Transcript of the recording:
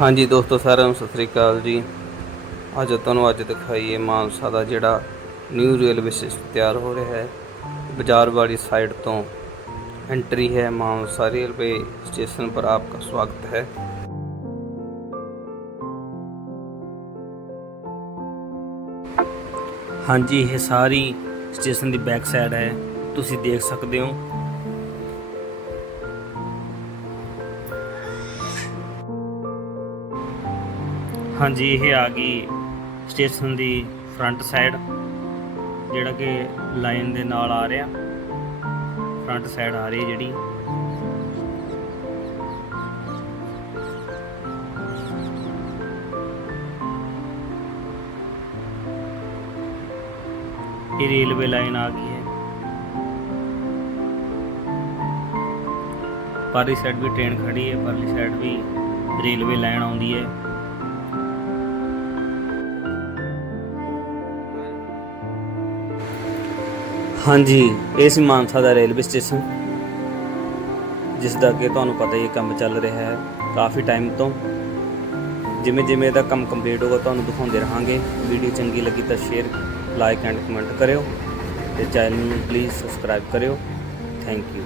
ਹਾਂਜੀ ਦੋਸਤੋ, ਸਾਰਿਆਂ ਨੂੰ ਸਤਿ ਸ੍ਰੀ ਅਕਾਲ ਜੀ। ਅੱਜ ਤੁਹਾਨੂੰ ਅੱਜ ਦਿਖਾਈਏ ਮਾਨਸਾ ਦਾ ਜਿਹੜਾ ਨਿਊ ਰੇਲਵੇ ਸਟੇਸ਼ਨ ਤਿਆਰ ਹੋ ਰਿਹਾ ਹੈ। ਬਾਜ਼ਾਰ ਵਾਲੀ ਸਾਈਡ ਤੋਂ ਐਂਟਰੀ ਹੈ ਮਾਨਸਾ ਰੇਲਵੇ ਸਟੇਸ਼ਨ ਪਰ ਆਪਕਾ ਸਵਾਗਤ ਹੈ। ਹਾਂਜੀ, ਇਹ ਸਾਰੀ ਸਟੇਸ਼ਨ ਦੀ ਬੈਕ ਸਾਈਡ ਹੈ। ਤੁਸੀਂ ਦੇਖ ਸਕਦੇ ਹੋ। ਹਾਂਜੀ, ਇਹ ਆ ਗਈ ਸਟੇਸ਼ਨ ਦੀ ਫਰੰਟ ਸਾਈਡ ਜਿਹੜਾ ਕਿ ਲਾਈਨ ਦੇ ਨਾਲ ਆ ਰਿਹਾ। ਫਰੰਟ ਸਾਈਡ ਆ ਰਹੀ ਹੈ ਜਿਹੜੀ। ਇਹ ਰੇਲਵੇ ਲਾਈਨ ਆ ਗਈ ਹੈ। ਪਰਲੀ ਸਾਈਡ ਵੀ ਟ੍ਰੇਨ ਖੜੀ ਹੈ, ਪਰਲੀ ਸਾਈਡ ਵੀ ਰੇਲਵੇ ਲਾਈਨ ਆਉਂਦੀ ਹੈ। ਹਾਂਜੀ, ਇਹ ਸੀ ਮਾਨਸਾ ਦਾ ਰੇਲਵੇ ਸਟੇਸ਼ਨ ਜਿਸ ਦਾ ਕਿ ਤੁਹਾਨੂੰ ਪਤਾ ਹੀ ਹੈ ਕੰਮ ਚੱਲ ਰਿਹਾ ਹੈ ਕਾਫੀ ਟਾਈਮ ਤੋਂ। ਜਿਵੇਂ ਜਿਵੇਂ ਇਹਦਾ ਕੰਮ ਕੰਪਲੀਟ ਹੋਗਾ ਤੁਹਾਨੂੰ ਦਿਖਾਉਂਦੇ ਰਹਾਂਗੇ। ਵੀਡੀਓ ਚੰਗੀ ਲੱਗੀ ਤਾਂ ਸ਼ੇਅਰ ਲਾਈਕ ਐਂਡ ਕਮੈਂਟ ਕਰਿਓ। ਤੇ ਚੈਨਲ ਨੂੰ ਪਲੀਜ਼ ਸਬਸਕ੍ਰਾਈਬ ਕਰਿਓ। Thank you